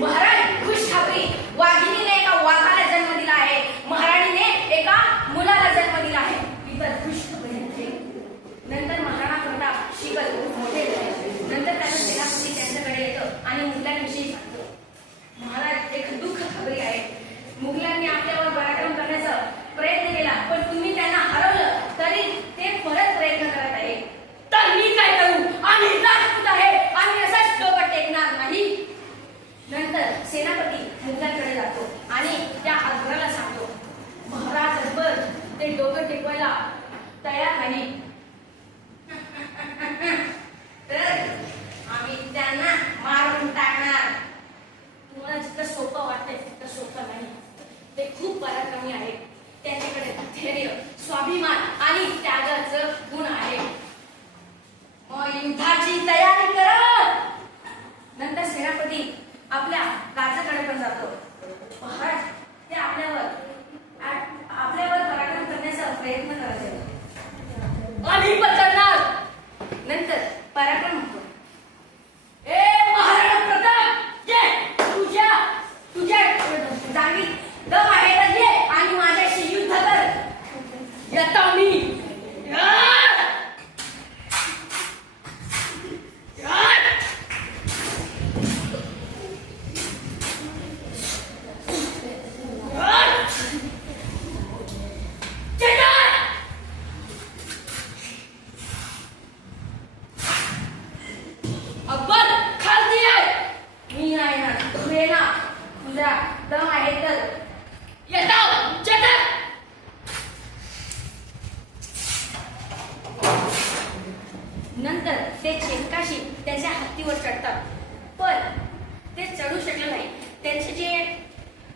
महाराज खुशखबरी, वाघिणीने एका वाघाला जन्म दिला आहे, महाराणीने एका मुलाला जन्म दिला आहे. इतर खुशखबरी आहे. नंतर महाराणा प्रताप शिकत मोठे झाले. नंतर त्याचा सेनापती त्यांच्याकडे येतो आणि मुघलांविषयी सांगतो. महाराज, एक दुःख खबरी आहे. मुघलांनी आपल्यावर पराक्रम करण्याचा प्रयत्न केला, पण तुम्ही त्यांना हरवलं, तरी ते परत प्रयत्न करत आहे. तर मी काय करू? आम्ही राजपूत आहे, आम्ही असाच डोकं टेकणार नाही. नंतर सेनापती मुघलांकडे जातो आणि त्या अकबराला सांगतो, महाराज अकबर ते डोकं टेकवायला तयार नाही. तर आम्ही त्यांना मारून टाकणार. तुम्हाला जितकं सोपं वाटतंय तितकं सोपं नाही. ते खूप पराक्रमी आहेत. त्यांच्याकडे धैर्य, स्वाभिमान आणि त्यागाचं गुण आहे. मग युद्धाची तयारी करा. नंतर सेनापती आपल्या राजाकडे पण जातो. महाराज, ते आपल्यावर पराक्रम करण्याचा प्रयत्न करायचे. आम्ही पण करणार. नंतर पराक्रम होतो. ए महाराणा प्रताप, ये तुझ्या जागी दम आहे तर ये आणि माझ्याशी युद्ध कर. येतो मी. अकबर खालती आहे. मी नाही ना, तू ये ना. तुझा दम आहे तर येतो. चेतक. नंतर ते चेतकाशी त्याच्या हत्तीवर चढतात, पण ते चढू शकले नाही. त्यांचे जे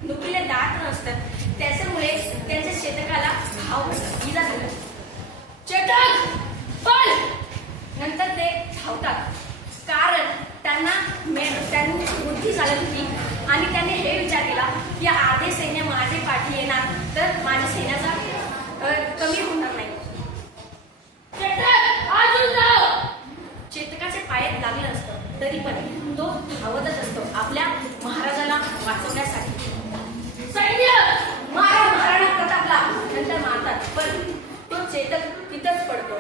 नुकलेले दात असतात त्याच्यामुळे त्यांच्या चेतकाला घाव पडतात, इजा झाली. चेतक पण नंतर ते धावतात, कारण त्यांनी बुद्धी चालत होती आणि त्यांनी हे विचार केला की आधे सैन्य माझे पाठी येणार तर माझ्या सैन्याचा कमी होणार नाही. चेतकाचे पायात लागलं असतं तरी पण तो धावतच असतो आपल्या महाराजाला वाचवण्यासाठी. सैन्य मारा महाराणा प्रतापला. नंतर मारतात, पण तो चेतक तिथंच पडतो.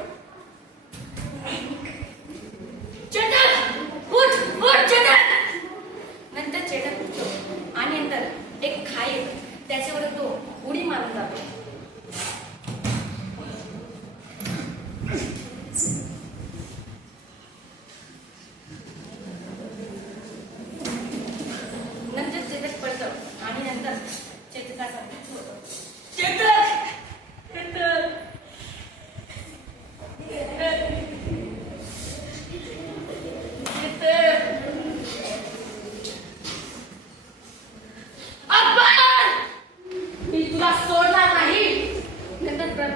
चेतक उठ उठ चेतक. नंतर चेतक उठतो आणि नंतर एक खाई येते, त्याच्यावर तो उडी मारून जातो. नंतर चेतक पडतो आणि नंतर चेतकाचा मृत्यू होतो. चेतक सोडणार नाही. नंतर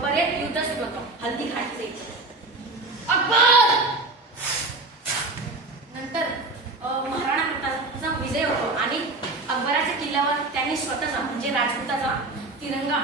बरेच युद्ध सुरू होतं हल्दी घाटचे. अकबर. नंतर महाराणा प्रतापचा विजय होतो आणि अकबराच्या किल्ल्यावर त्यांनी स्वतःचा म्हणजे राजपुताचा तिरंगा